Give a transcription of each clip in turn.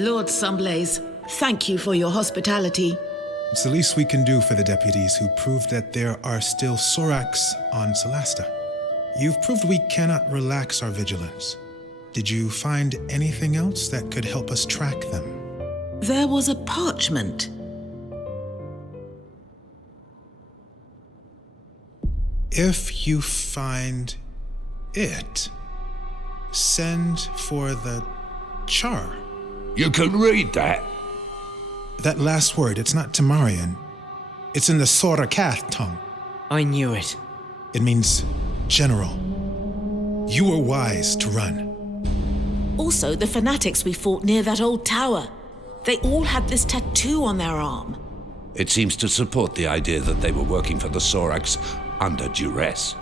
Lord Sunblaze, thank you for your hospitality. It's the least we can do for the deputies who proved that there are still Sorax on Solasta. You've proved we cannot relax our vigilance. Did you find anything else that could help us track them? There was a parchment. If you find it, send for the char. You can read that? That last word, it's not Tamarian. It's in the Sorakath tongue. I knew it. It means general. You were wise to run. Also, the fanatics we fought near that old tower. They all had this tattoo on their arm. It seems to support the idea that they were working for the Sorax under duress.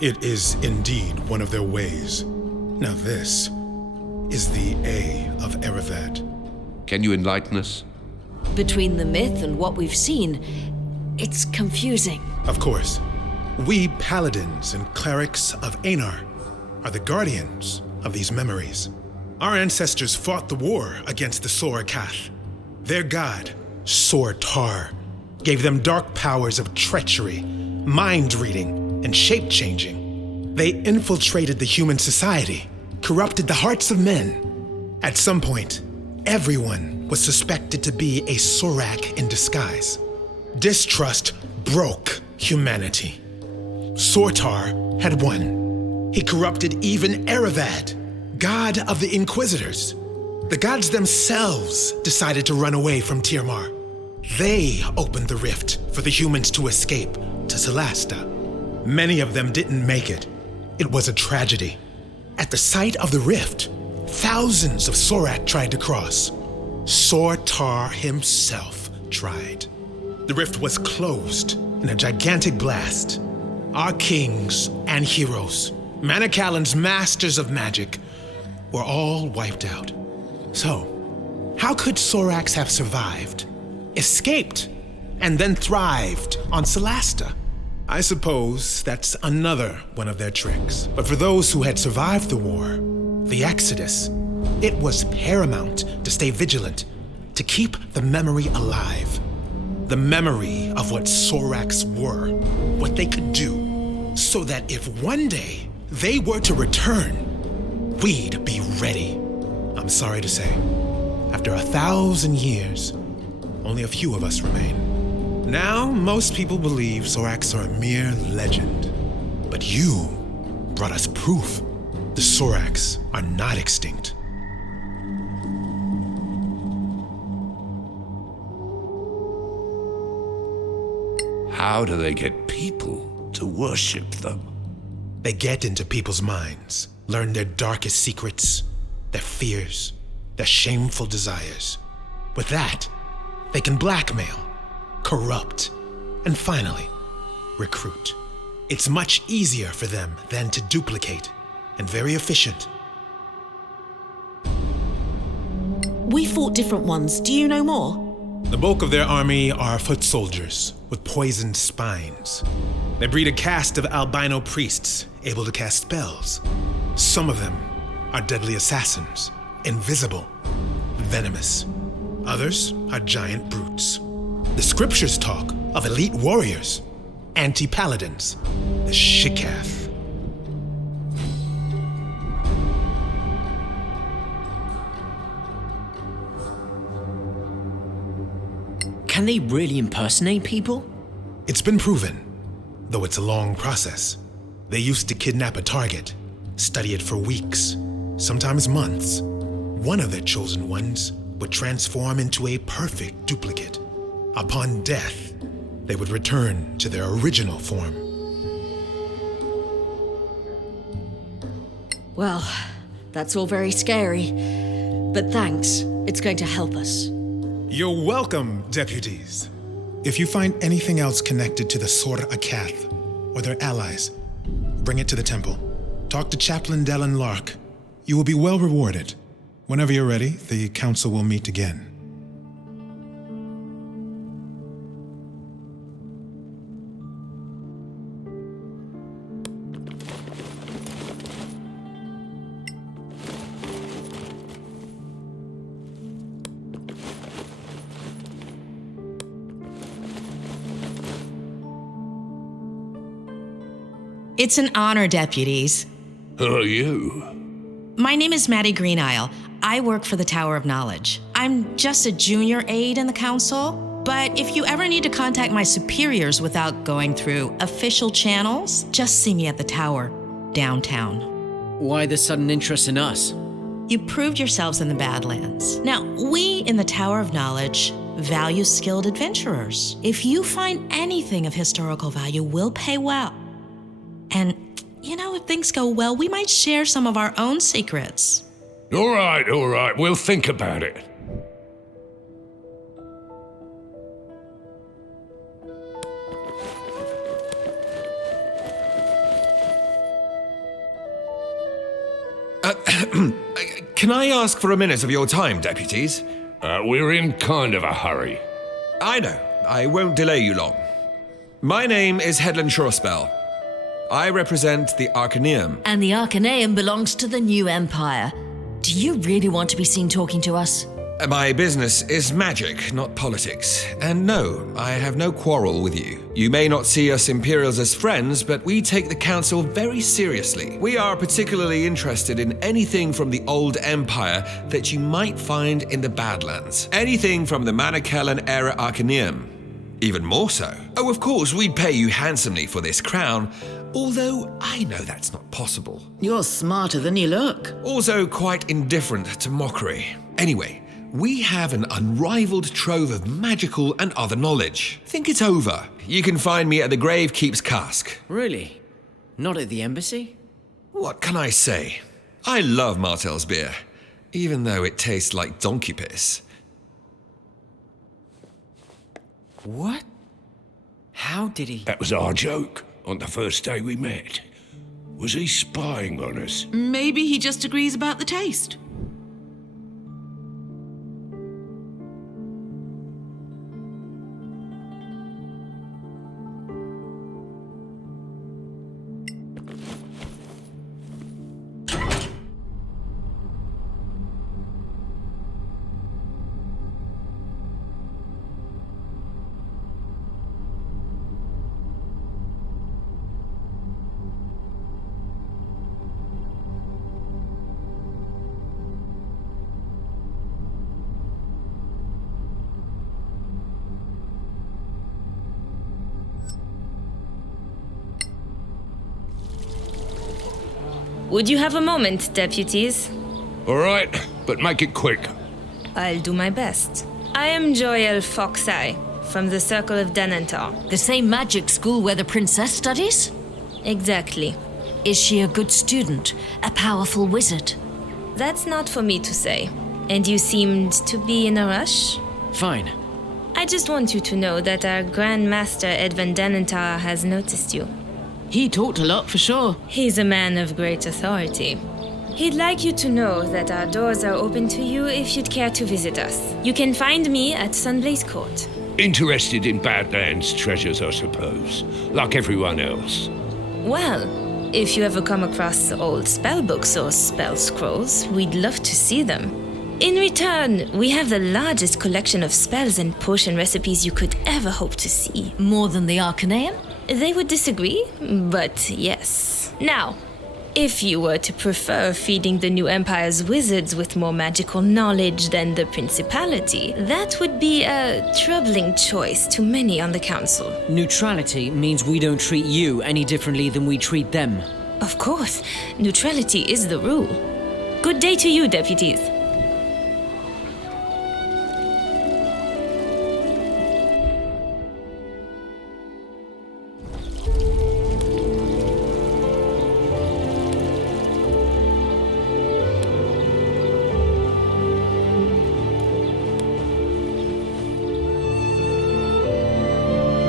It is indeed one of their ways. Now this is the A of Erevad. Can you enlighten us? Between the myth and what we've seen, it's confusing. Of course, we paladins and clerics of Einar are the guardians of these memories. Our ancestors fought the war against the Sorakath. Their god, Sortar, gave them dark powers of treachery, mind reading, and shape-changing. They infiltrated the human society, corrupted the hearts of men. At some point, everyone was suspected to be a Sorak in disguise. Distrust broke humanity. Sortar had won. He corrupted even Erevad, god of the Inquisitors. The gods themselves decided to run away from Tirmar. They opened the rift for the humans to escape to Solasta. Many of them didn't make it. It was a tragedy. At the site of the rift, thousands of Sorak tried to cross. Sortar himself tried. The rift was closed in a gigantic blast. Our kings and heroes, Manicalan's masters of magic, were all wiped out. So, how could Sorax have survived, escaped, and then thrived on Solasta? I suppose that's another one of their tricks. But for those who had survived the war, the Exodus, it was paramount to stay vigilant, to keep the memory alive. The memory of what Sorax were, what they could do, so that if one day they were to return, we'd be ready. I'm sorry to say, after 1,000 years, only a few of us remain. Now, most people believe Sorax are a mere legend. But you brought us proof. The Sorax are not extinct. How do they get people to worship them? They get into people's minds, learn their darkest secrets, their fears, their shameful desires. With that, they can blackmail, corrupt, and finally, recruit. It's much easier for them than to duplicate, and very efficient. We fought different ones. Do you know more? The bulk of their army are foot soldiers with poisoned spines. They breed a caste of albino priests able to cast spells. Some of them are deadly assassins, invisible, venomous. Others are giant brutes. The scriptures talk of elite warriors, anti-paladins, the Shikath. Can they really impersonate people? It's been proven, though it's a long process. They used to kidnap a target, study it for weeks, sometimes months. One of their chosen ones would transform into a perfect duplicate. Upon death, they would return to their original form. Well, that's all very scary. But thanks, it's going to help us. You're welcome, deputies. If you find anything else connected to the Sor Akath or their allies, bring it to the temple. Talk to Chaplain Dallin Lark. You will be well rewarded. Whenever you're ready, the council will meet again. It's an honor, deputies. Who are you? My name is Maddie Greenisle. I work for the Tower of Knowledge. I'm just a junior aide in the council, but if you ever need to contact my superiors without going through official channels, just see me at the tower, downtown. Why the sudden interest in us? You proved yourselves in the Badlands. Now, we in the Tower of Knowledge value skilled adventurers. If you find anything of historical value, we'll pay well. And, if things go well, we might share some of our own secrets. All right. We'll think about it. Can I ask for a minute of your time, deputies? We're in kind of a hurry. I know. I won't delay you long. My name is Headland Shorespell. I represent the Arcaneum. And the Arcaneum belongs to the new Empire. Do you really want to be seen talking to us? My business is magic, not politics. And no, I have no quarrel with you. You may not see us Imperials as friends, but we take the Council very seriously. We are particularly interested in anything from the old Empire that you might find in the Badlands. Anything from the Manicellan era Arcaneum. Even more so. Oh, of course, we'd pay you handsomely for this crown, although I know that's not possible. You're smarter than you look. Also quite indifferent to mockery. Anyway, we have an unrivaled trove of magical and other knowledge. Think it over. You can find me at the Gravekeep's Cask. Really? Not at the embassy? What can I say? I love Martel's beer, even though it tastes like donkey piss. What? How did he... That was our joke on the first day we met. Was he spying on us? Maybe he just agrees about the taste. Would you have a moment, deputies? All right, but make it quick. I'll do my best. I am Joyel Foxeye, from the Circle of Denantar. The same magic school where the princess studies? Exactly. Is she a good student? A powerful wizard? That's not for me to say. And you seemed to be in a rush? Fine. I just want you to know that our Grand Master Edvin Denantar has noticed you. He talked a lot for sure. He's a man of great authority. He'd like you to know that our doors are open to you if you'd care to visit us. You can find me at Sunblaze Court. Interested in Badlands treasures, I suppose, like everyone else. Well, if you ever come across old spellbooks or spell scrolls, we'd love to see them. In return, we have the largest collection of spells and potion recipes you could ever hope to see. More than the Arcaneum? They would disagree, but yes. Now, if you were to prefer feeding the new Empire's wizards with more magical knowledge than the Principality, that would be a troubling choice to many on the Council. Neutrality means we don't treat you any differently than we treat them. Of course, neutrality is the rule. Good day to you, deputies.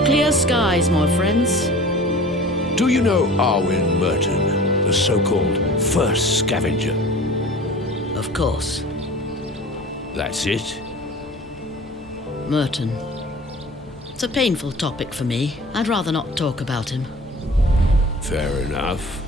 Clear skies, my friends. Do you know Arwen Merton, the so-called first scavenger? Of course. That's it? Merton. It's a painful topic for me. I'd rather not talk about him. Fair enough.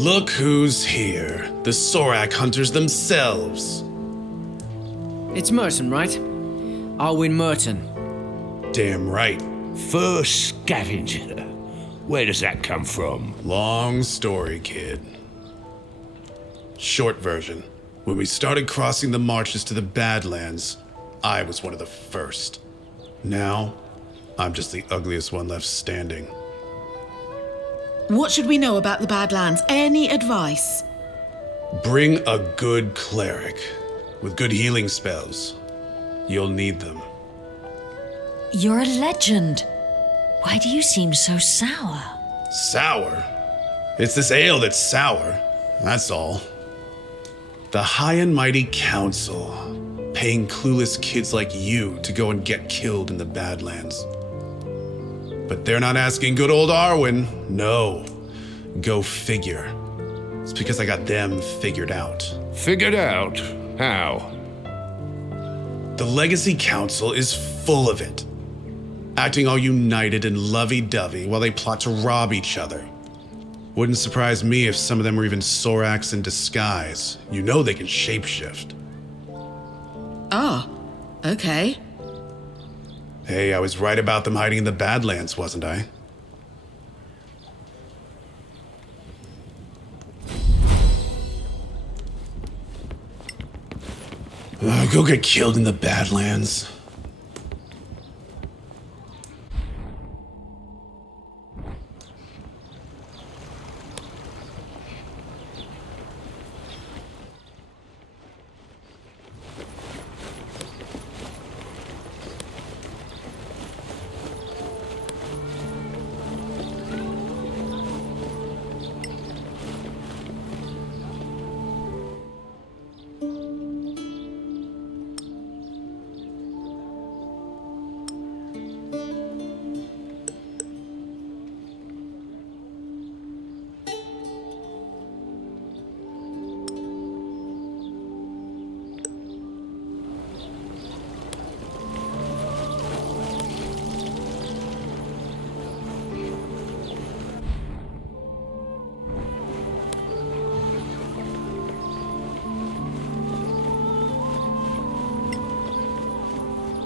Look who's here. The Sorak hunters themselves. It's Merton, right? Arwin Merton. Damn right. First scavenger. Where does that come from? Long story, kid. Short version. When we started crossing the marches to the Badlands, I was one of the first. Now, I'm just the ugliest one left standing. What should we know about the Badlands? Any advice? Bring a good cleric with good healing spells. You'll need them. You're a legend. Why do you seem so sour? Sour? It's this ale that's sour. That's all. The High and Mighty Council, paying clueless kids like you to go and get killed in the Badlands. But they're not asking good old Arwen. No. Go figure. It's because I got them figured out. Figured out? How? The Legacy Council is full of it. Acting all united and lovey-dovey while they plot to rob each other. Wouldn't surprise me if some of them were even Soraks in disguise. You know they can shapeshift. Ah, okay. Hey, I was right about them hiding in the Badlands, wasn't I? Go get killed in the Badlands.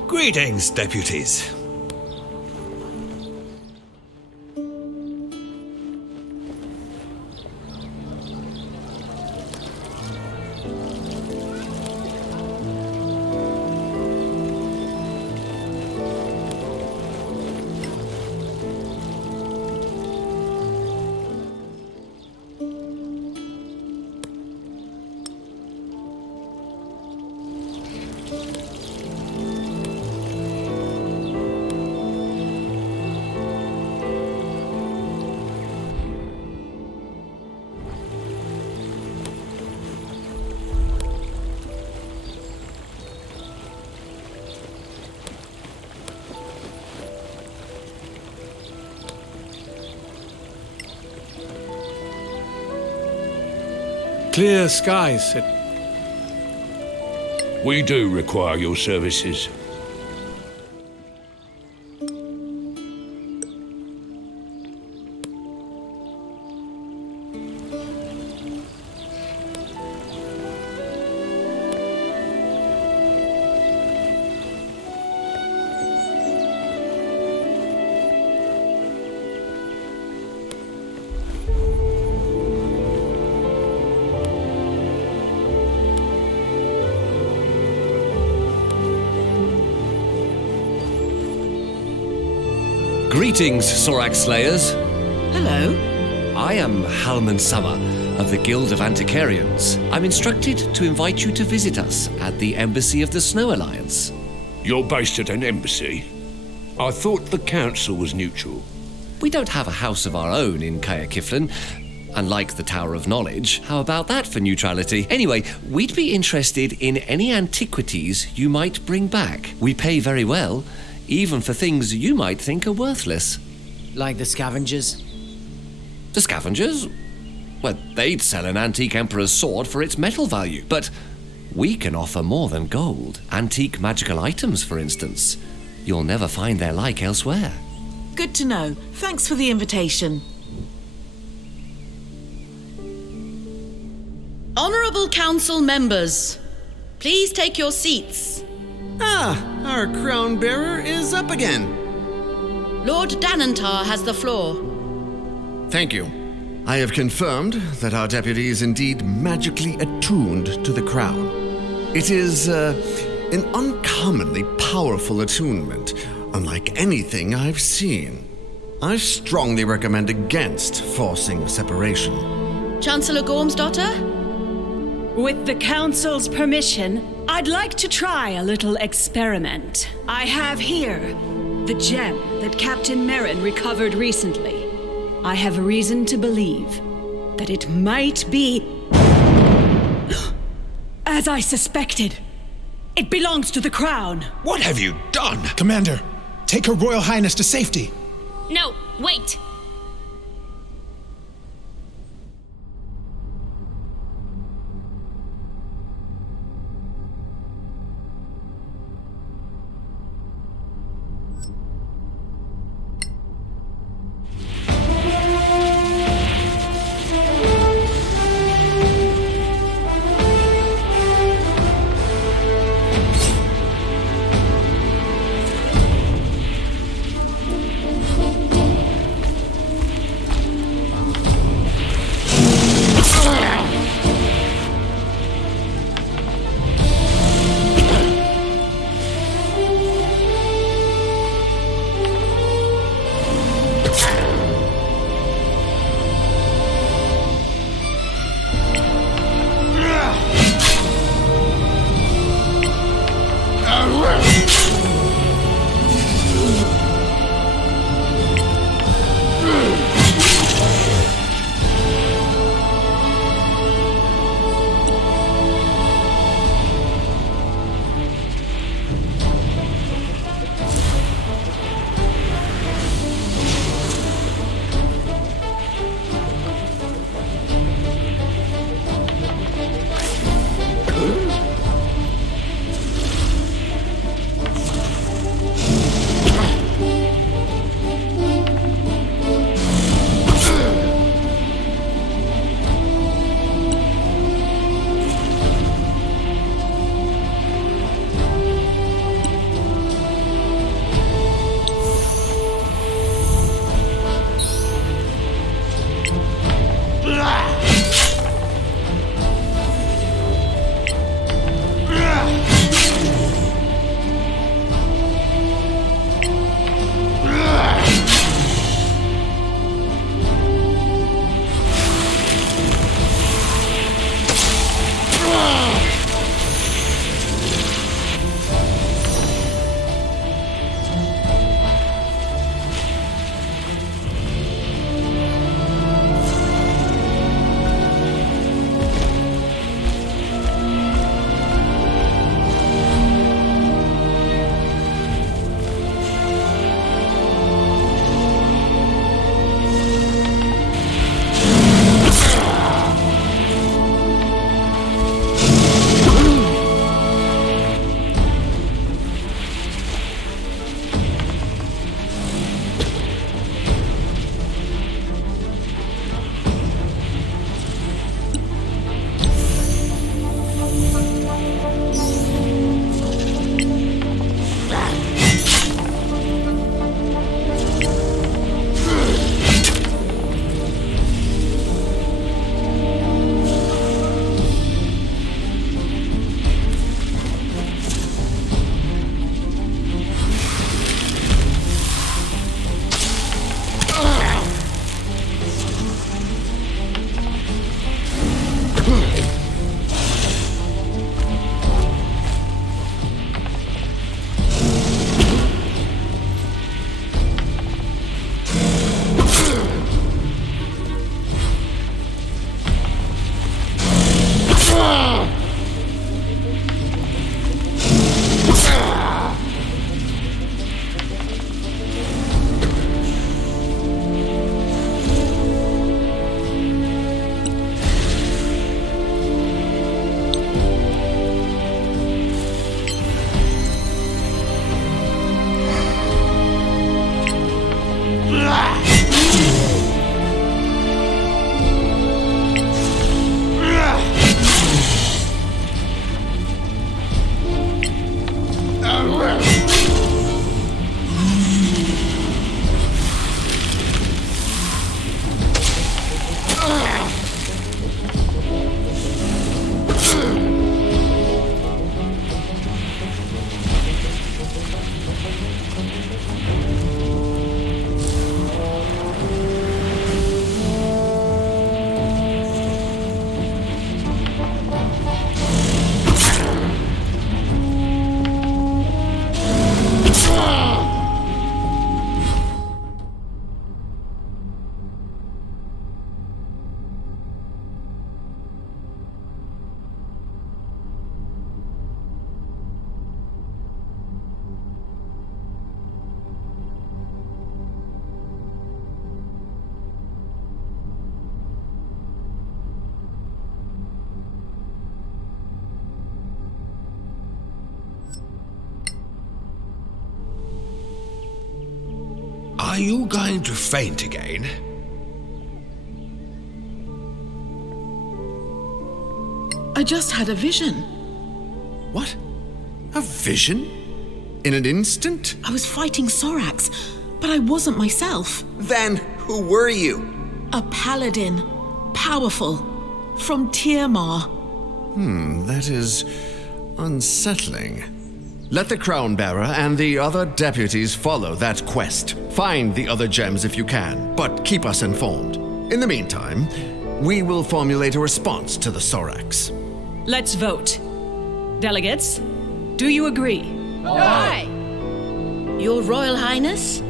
Greetings, deputies. Clear skies. We do require your services. Greetings, Sorak Slayers. Hello. I am Halman Summer of the Guild of Antiquarians. I'm instructed to invite you to visit us at the Embassy of the Snow Alliance. You're based at an embassy? I thought the council was neutral. We don't have a house of our own in Kaya Kiflin, unlike the Tower of Knowledge. How about that for neutrality? Anyway, we'd be interested in any antiquities you might bring back. We pay very well, even for things you might think are worthless. Like the scavengers? The scavengers? Well, they'd sell an antique emperor's sword for its metal value, but we can offer more than gold. Antique magical items, for instance. You'll never find their like elsewhere. Good to know. Thanks for the invitation. Honorable Council members, please take your seats. Our crown bearer is up again. Lord Danantar has the floor. Thank you. I have confirmed that our deputy is indeed magically attuned to the crown. It is an uncommonly powerful attunement, unlike anything I've seen. I strongly recommend against forcing separation. Chancellor Gormsdotter? With the Council's permission, I'd like to try a little experiment. I have here the gem that Captain Merrin recovered recently. I have reason to believe that it might be... as I suspected. It belongs to the crown. What have you done? Commander, take Her Royal Highness to safety. No, wait! Are you going to faint again? I just had a vision. What? A vision? In an instant? I was fighting Sorax, but I wasn't myself. Then, who were you? A paladin. Powerful. From Tiamat. That is unsettling. Let the crown bearer and the other deputies follow that quest. Find the other gems if you can, but keep us informed. In the meantime, we will formulate a response to the Sorax. Let's vote. Delegates, do you agree? Aye. Your Royal Highness?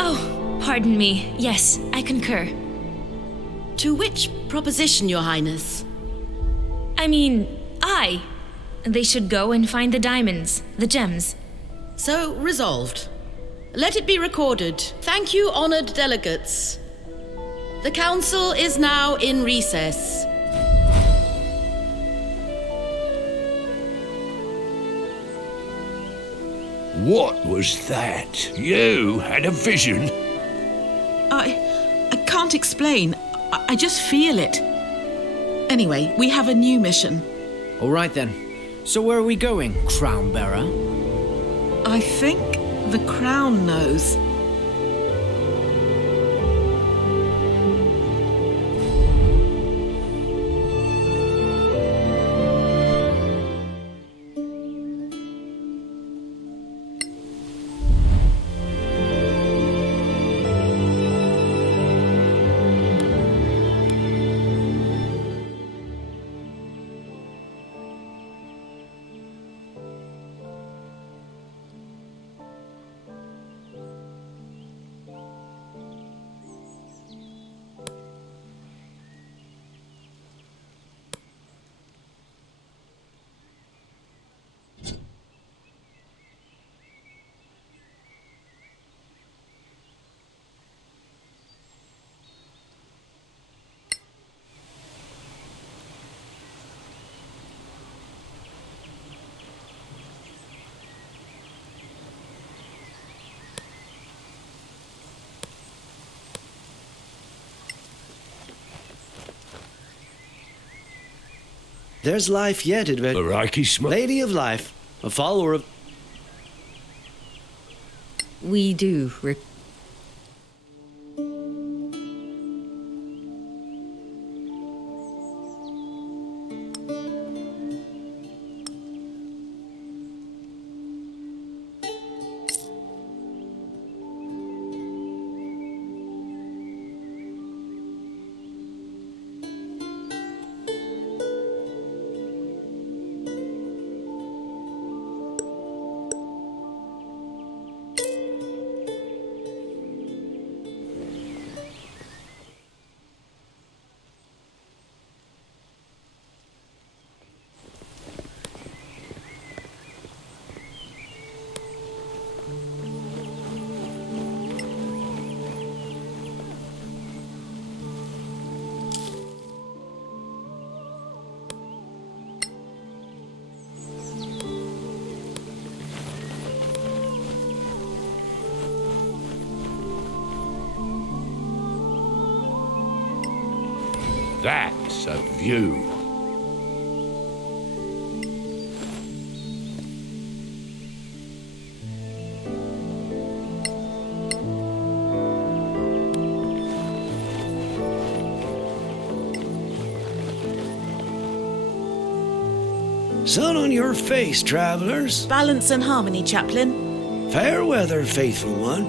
Oh, pardon me. Yes, I concur. To which proposition, Your Highness? I mean, I. They should go and find the diamonds, the gems. So resolved. Let it be recorded. Thank you, honored delegates. The council is now in recess. What was that? You had a vision? I can't explain. I just feel it. Anyway, we have a new mission. All right then. So where are we going, crown bearer? I think the crown knows. There's life yet, Lady of Life, a follower of... We do. That's a view. Sun on your face, travelers. Balance and harmony, Chaplain. Fair weather, faithful one.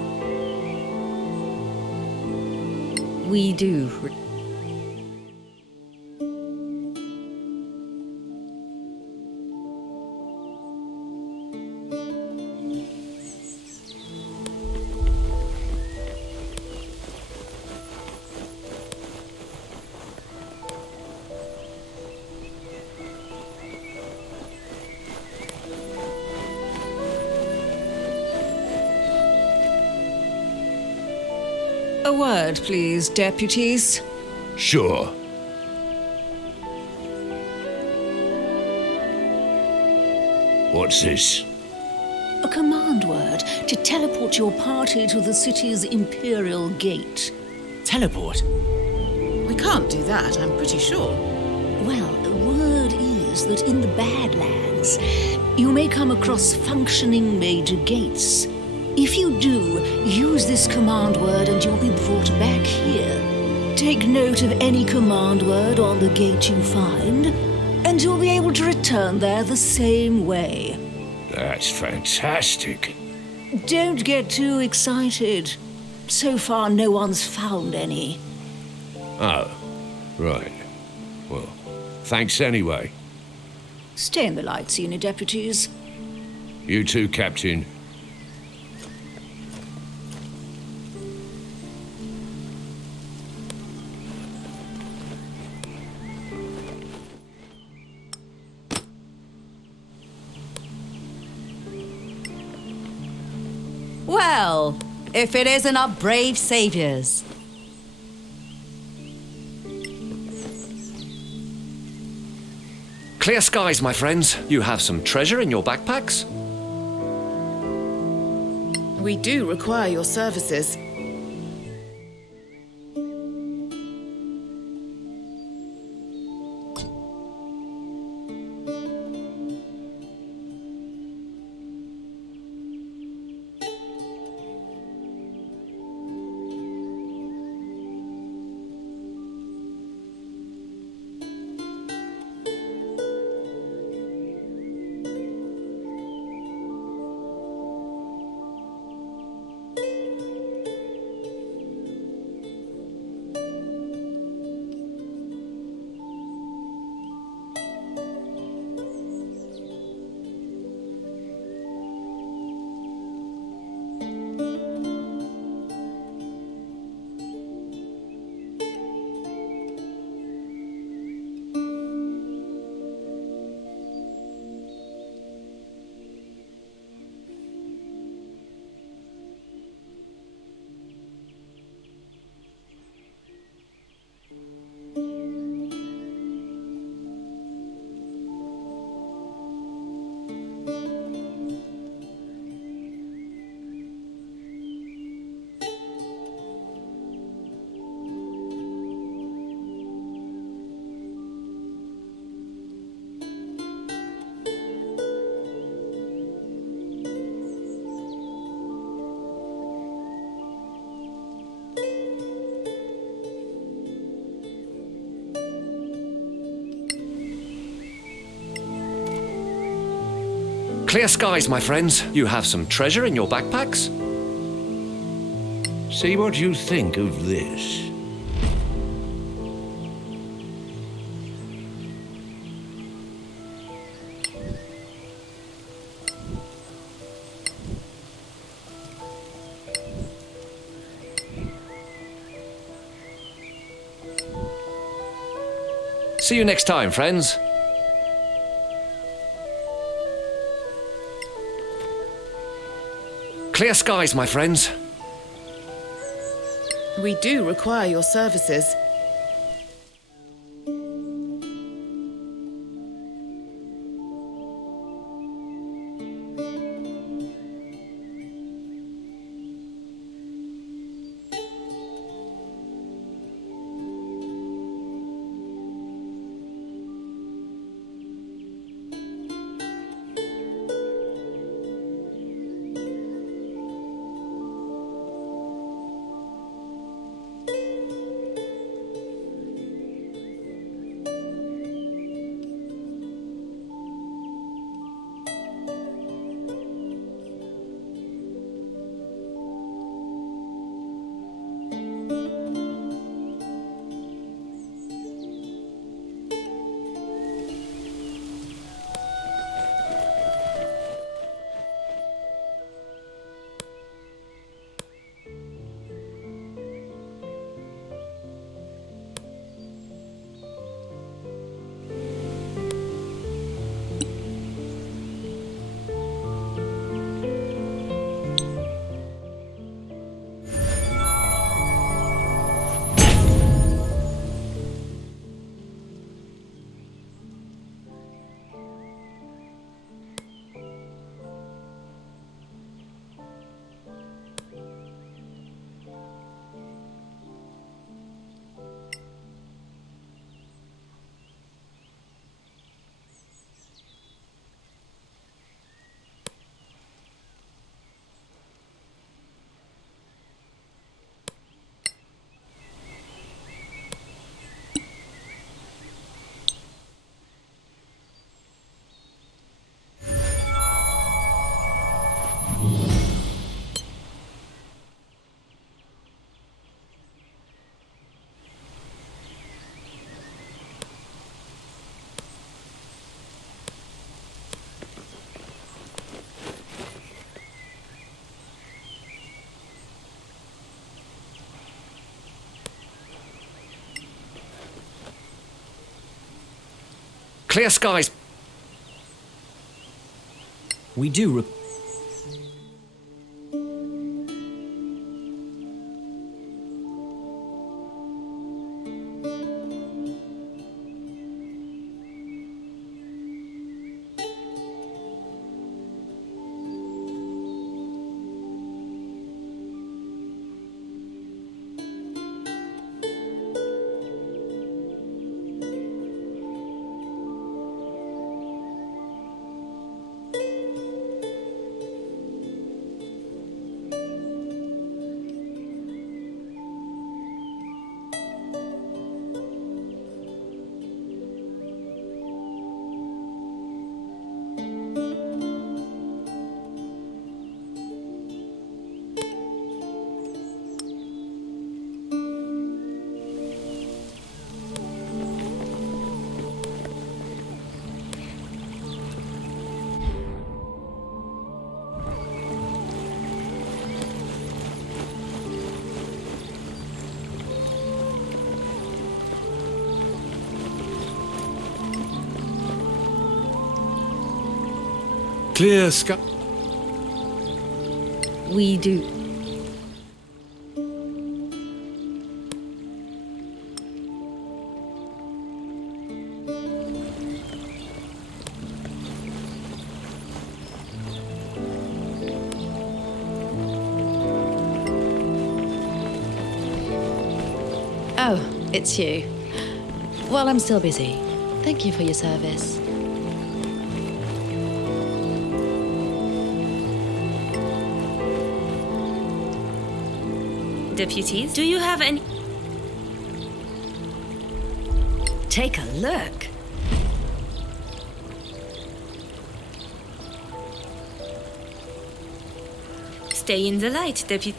We do. A word, please, deputies. Sure. What's this? A command word to teleport your party to the city's Imperial Gate. Teleport? We can't do that, I'm pretty sure. Well, the word is that in the Badlands, you may come across functioning major gates. If you do, use this command word and you'll be brought back here. Take note of any command word on the gate you find, and you'll be able to return there the same way. That's fantastic. Don't get too excited. So far, no one's found any. Oh, right. Well, thanks anyway. Stay in the light, senior deputies. You too, Captain. Well, if it isn't our brave saviors. Clear skies, my friends. You have some treasure in your backpacks? We do require your services. Clear skies, my friends. You have some treasure in your backpacks? See what you think of this. See you next time, friends. Clear skies, my friends. We do require your services. Clear skies. We do. Clear sky. We do. Oh, it's you. Well, I'm still busy. Thank you for your service. Deputies, do you have any... Take a look. Stay in the light, Deputy.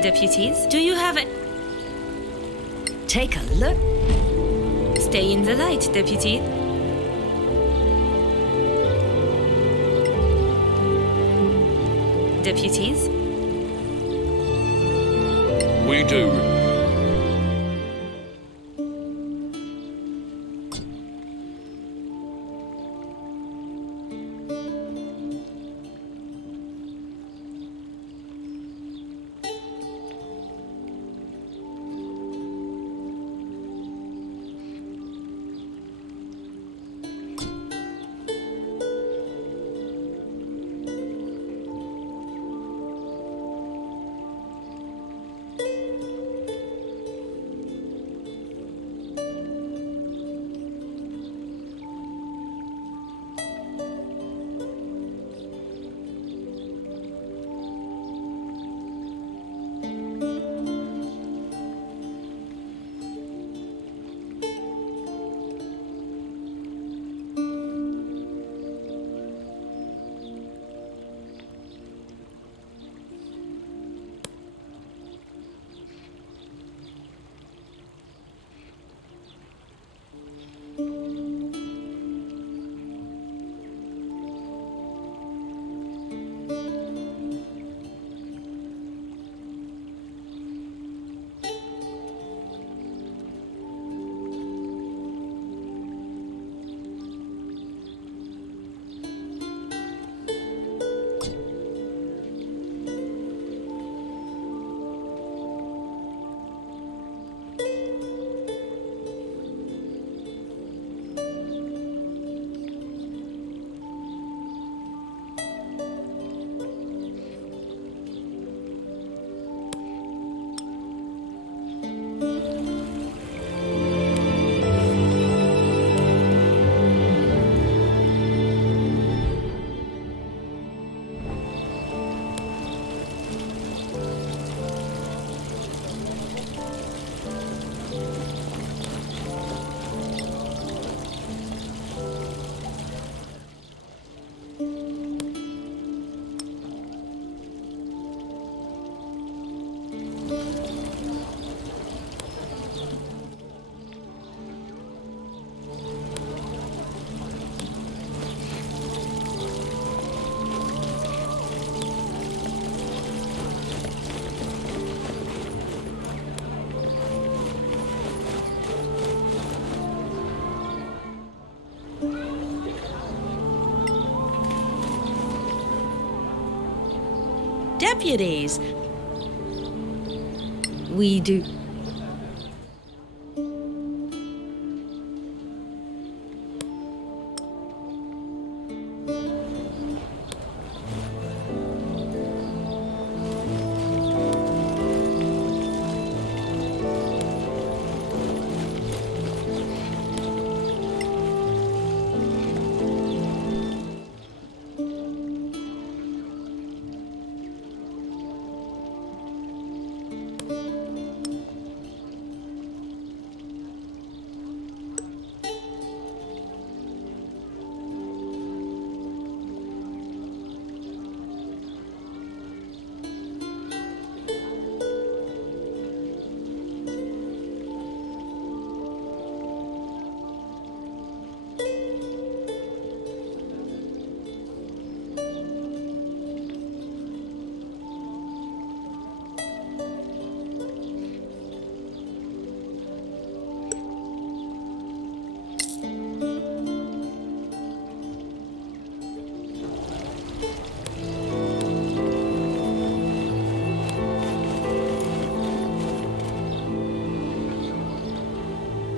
Deputies, do you have a... Take a look. Stay in the light, Deputy. Deputies? We do. deputies. We do.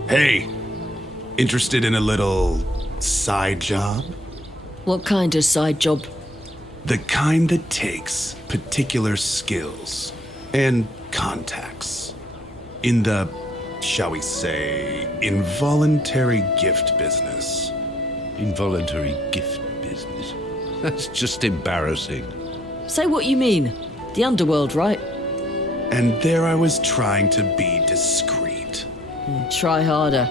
Hey, interested in a little side job? What kind of side job? The kind that takes particular skills and contacts in the, shall we say, involuntary gift business. Involuntary gift business? That's just embarrassing. Say what you mean. The underworld, right? And there I was trying to be discreet. Try harder.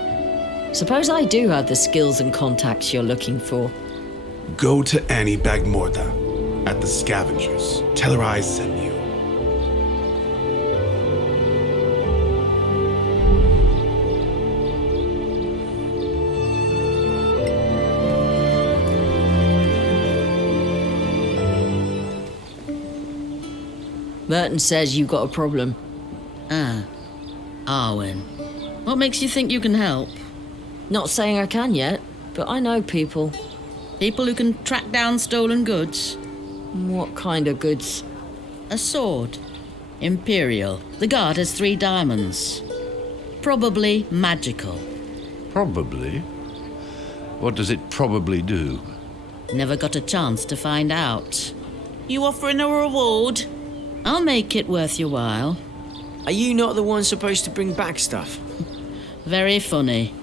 Suppose I do have the skills and contacts you're looking for. Go to Annie Bagmorta at the Scavengers. Tell her I sent you. Merton says you got a problem. Ah, Arwen. What makes you think you can help? Not saying I can yet, but I know people. People who can track down stolen goods? What kind of goods? A sword. Imperial. The guard has 3 diamonds. Probably magical. Probably? What does it probably do? Never got a chance to find out. You offering a reward? I'll make it worth your while. Are you not the one supposed to bring back stuff? Very funny.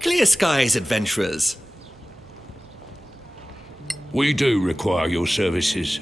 Clear skies, adventurers. We do require your services.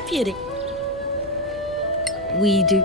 deputy. We do.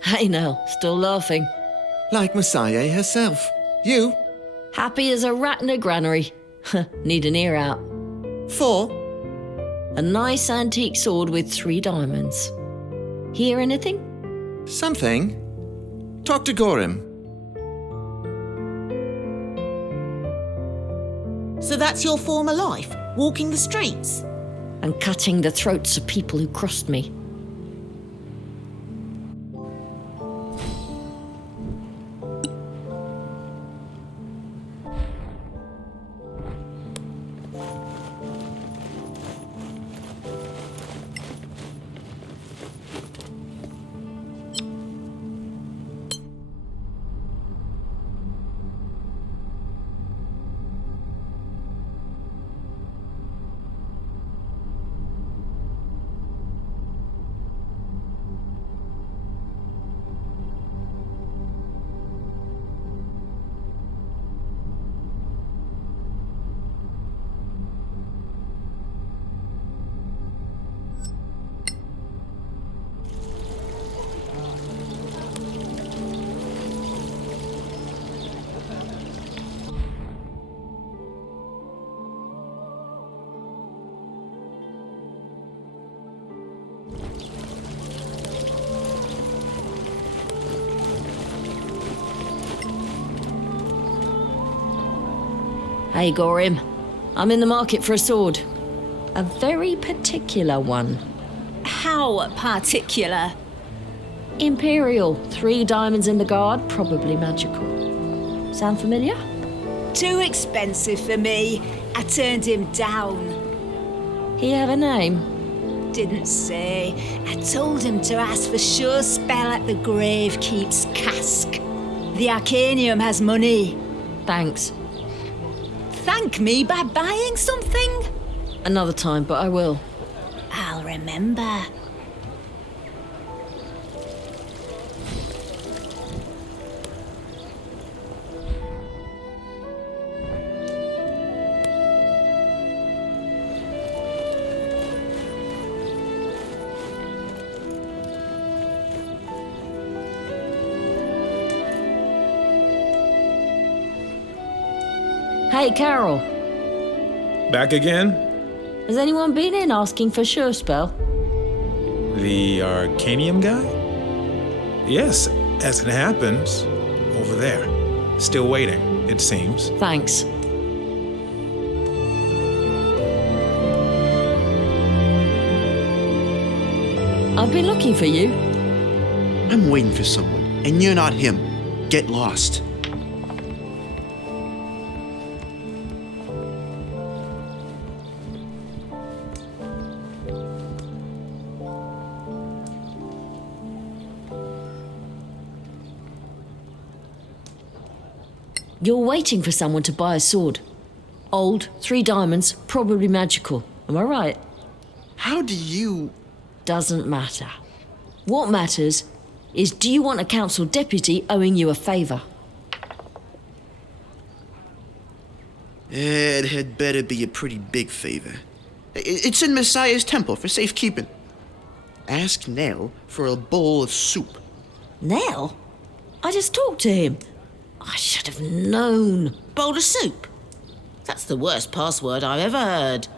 Hey now, still laughing. Like Messiah herself. You? Happy as a rat in a granary. Need an ear out. 4? A nice antique sword with 3 diamonds. Hear anything? Something. Talk to Gorim. So that's your former life? Walking the streets? And cutting the throats of people who crossed me. Hey, Gorim. I'm in the market for a sword. A very particular one. How particular? Imperial. 3 diamonds in the guard, probably magical. Sound familiar? Too expensive for me. I turned him down. He have a name? Didn't say. I told him to ask for sure spell at the Gravekeep's cask. The Arcanium has money. Thanks. Thank me by buying something? Another time, but I will. I'll remember. Hey, Carol. Back again? Has anyone been in asking for sure spell? The Arcanium guy? Yes, as it happens, over there. Still waiting, it seems. Thanks. I've been looking for you. I'm waiting for someone, and you're not him. Get lost. You're waiting for someone to buy a sword. Old, 3 diamonds, probably magical. Am I right? How do you... Doesn't matter. What matters is, do you want a council deputy owing you a favour? It had better be a pretty big favor. It's in Messiah's temple for safekeeping. Ask Nell for a bowl of soup. Nell? I just talked to him. I should have known. Bowl of soup? That's the worst password I've ever heard.